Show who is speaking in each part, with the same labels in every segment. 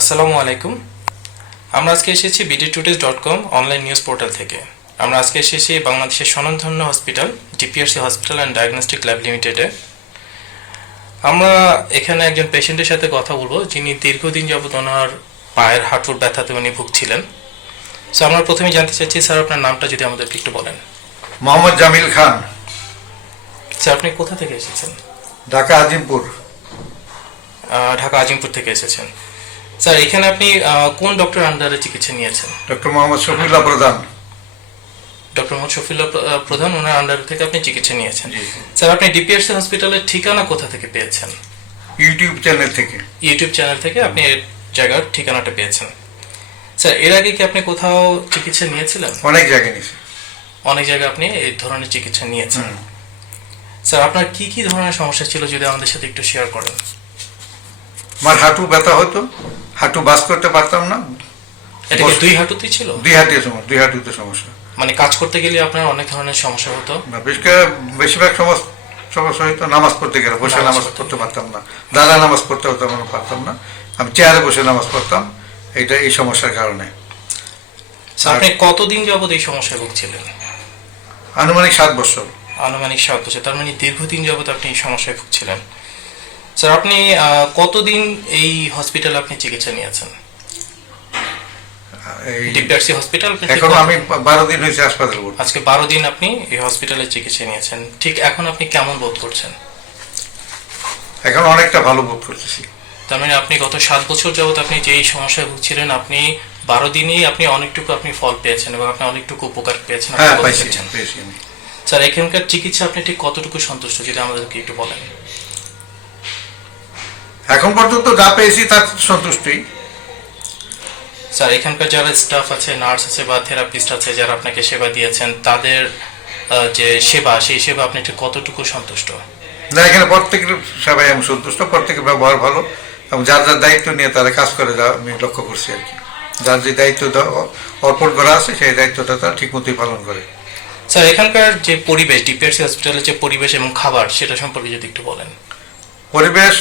Speaker 1: আসসালামু আলাইকুম। আমরা আজকে এসেছি BD todays dot com online news portal থেকে। আমরা আজকে এসেছি বাংলাদেশের স্বনামধন্য hospital DPRC hospital and diagnostic lab লিমিটেডে আমরা এখানে একজন পেশেন্টের সাথে কথা বলব যিনি দীর্ঘদিন যাবত ওনার পায়ের হাঁটুর ব্যথাতে উনি ভুগছিলেন। সো আমরা প্রথমে জানতে চাচ্ছি স্যার আপনার নামটা যদি আমাদেরকে একটু
Speaker 2: বলেন। মোহাম্মদ জামিল খান।
Speaker 1: স্যার আপনি কোথা থেকে
Speaker 2: এসেছেন? ঢাকা আজিমপুর।
Speaker 1: ঢাকা আজিমপুর থেকে এসেছেন। স্যার এখানে আপনি কোন ডক্টর আন্ডারে চিকিৎসা নিয়েছেন?
Speaker 2: ডক্টর মোহাম্মদ শফিউল্লাহ প্রধান।
Speaker 1: ডক্টর মোহাম্মদ শফিউল্লাহ প্রধান ওনার আন্ডার থেকে আপনি চিকিৎসা নিয়েছেন। স্যার আপনি ডিপিএসসি হসপিটালের ঠিকানা কোথা থেকে পেয়েছেন?
Speaker 2: ইউটিউব চ্যানেল
Speaker 1: থেকে। ইউটিউব চ্যানেল থেকে আপনি এর জায়গার ঠিকানাটা পেয়েছেন। স্যার এর আগে কি আপনি কোথাও চিকিৎসা
Speaker 2: নিয়েছিলেন? অনেক জায়গায় নিয়েছি।
Speaker 1: অনেক জায়গায় আপনি এই ধরনের চিকিৎসা নিয়েছেন। স্যার আপনার কি কি ধরনের সমস্যা ছিল যদি আমাদের সাথে একটু শেয়ার করেন?
Speaker 2: আমার হাঁটু ব্যথা হতো। হাঁটু বাস করতে পারতাম না।
Speaker 1: এটা কি দুই হাঁটুতেই
Speaker 2: ছিল? দুই হাঁটুতে সমস্যা। দুই হাঁটুতে
Speaker 1: সমস্যা। মানে কাজ করতে গেলে আপনার অনেক ধরনের সমস্যা
Speaker 2: হতো? বেশিরভাগ সমস্যা সমস্যা হয়তো নামাজ পড়তে গেলে। বসে নামাজ পড়তে। পারতাম না। দাদা নামাজ পড়তে হতো আমরা পারতাম না। আমি চেয়ারে বসে নামাজ পড়তাম। এইটা এই সমস্যার কারণে।
Speaker 1: আপনি কতদিন যাবত এই সমস্যায় ভুগছিলেন?
Speaker 2: আনুমানিক সাত বছর।
Speaker 1: আনুমানিক সাত বছর। তার মানে দীর্ঘদিন যাবত আপনি এই সমস্যায় ভুগছিলেন। স্যার আপনি কতদিন এই হসপিটালে আপনি চিকিৎসা নিয়েছেন?
Speaker 2: ডিপিআরসি হসপিটাল এখন আমি বারো দিন
Speaker 1: হয়েছে হাসপাতাল আজকে বারো দিন আপনি এই হসপিটালে চিকিৎসা নিয়েছেন। ঠিক এখন আপনি কেমন বোধ করছেন?
Speaker 2: এখন অনেকটা ভালো বোধ করতেছি।
Speaker 1: তার মানে আপনি গত সাত বছর যাবত আপনি যেই সমস্যায় ভুগছিলেন আপনি বারো দিনেই আপনি অনেকটুকু আপনি ফল পেয়েছেন এবং আপনি অনেকটুকু উপকার পেয়েছেন স্যার এখানকার চিকিৎসা আপনি ঠিক কতটুকু সন্তুষ্ট যদি আমাদেরকে একটু বলেন?
Speaker 2: এখন পর্যন্ত যা পেয়েছি তার সন্তুষ্টি।
Speaker 1: স্যার এখানকার যারা স্টাফ আছে নার্স আছে বা থেরাপিস্ট আছে যারা আপনাকে সেবা দিয়েছেন তাদের যে সেবা সেই সেবা আপনি ঠিক কতটুকু সন্তুষ্ট?
Speaker 2: না এখানে প্রত্যেকের সবাই আমি সন্তুষ্ট প্রত্যেকের ব্যবহার ভালো এবং যার যার দায়িত্ব নিয়ে তারা কাজ করে যা আমি লক্ষ্য করছি আর কি। যার যে দায়িত্ব অর্পণ করা আছে সেই দায়িত্বটা তারা ঠিক মতোই পালন
Speaker 1: করে। স্যার এখানকার যে পরিবেশ ডিপিআরসি হসপিটালের যে পরিবেশ এবং খাবার সেটা সম্পর্কে যদি একটু
Speaker 2: বলেন। পরিবেশ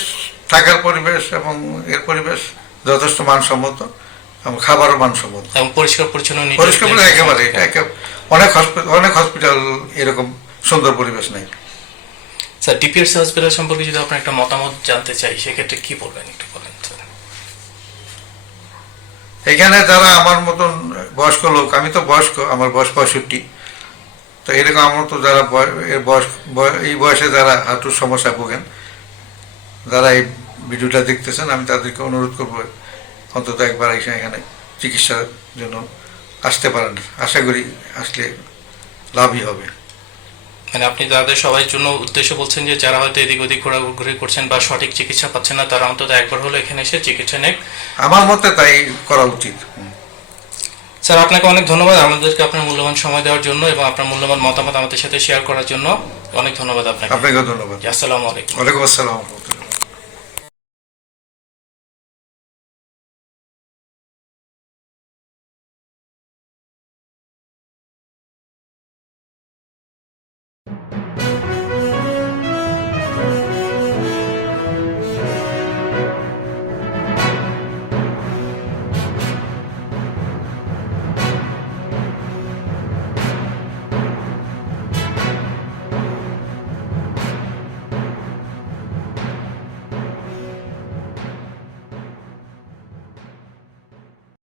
Speaker 2: থাকার পরিবেশ এবং এর পরিবেশ যথেষ্ট মানসম্মত এবং খাবারও
Speaker 1: মানসম্মত। এবং পরিষ্কার
Speaker 2: পরিচ্ছন্ন পরিষ্কার বলে একেবারে। অনেক হসপিটাল অনেক হসপিটাল এরকম সুন্দর পরিবেশ নেই।
Speaker 1: স্যার ডিপিআরসি হসপিটাল সম্পর্কে যদি আপনার একটা মতামত জানতে চাই সেক্ষেত্রে কি বলবেন একটু বলেন
Speaker 2: এখানে যারা আমার মতন বয়স্ক লোক আমি তো বয়স্ক আমার বয়স পঁয়ষট্টি তো এরকম আমার তো যারা বয়স বয়- এই বয়সে যারা হাঁটুর সমস্যা ভোগেন যারা এই ভিডিওটা দেখতেছেন আমি তাদেরকে অনুরোধ করব অন্তত একবার এসে এখানে চিকিৎসার জন্য আসতে পারেন। আশা করি আসলে লাভই
Speaker 1: হবে। মানে আপনি তাদের সবাই জন্য উদ্দেশ্য বলছেন যে যারা হয়তো এদিক ওদিক ঘোরাঘুরি করছেন বা সঠিক চিকিৎসা পাচ্ছেন না তারা অন্তত একবার হলো এখানে এসে
Speaker 2: চিকিৎসা নেক। আমার মতে তাই করা উচিত।
Speaker 1: স্যার আপনাকে অনেক ধন্যবাদ। আমাদেরকে আপনার মূল্যবান সময় দেওয়ার জন্য এবং আপনার মূল্যবান মতামত আমাদের সাথে শেয়ার করার জন্য অনেক ধন্যবাদ আপনাকে। আপনাকেও ধন্যবাদ। আসসালামু আলাইকুম। ওয়ালাইকুম
Speaker 2: আসসালাম।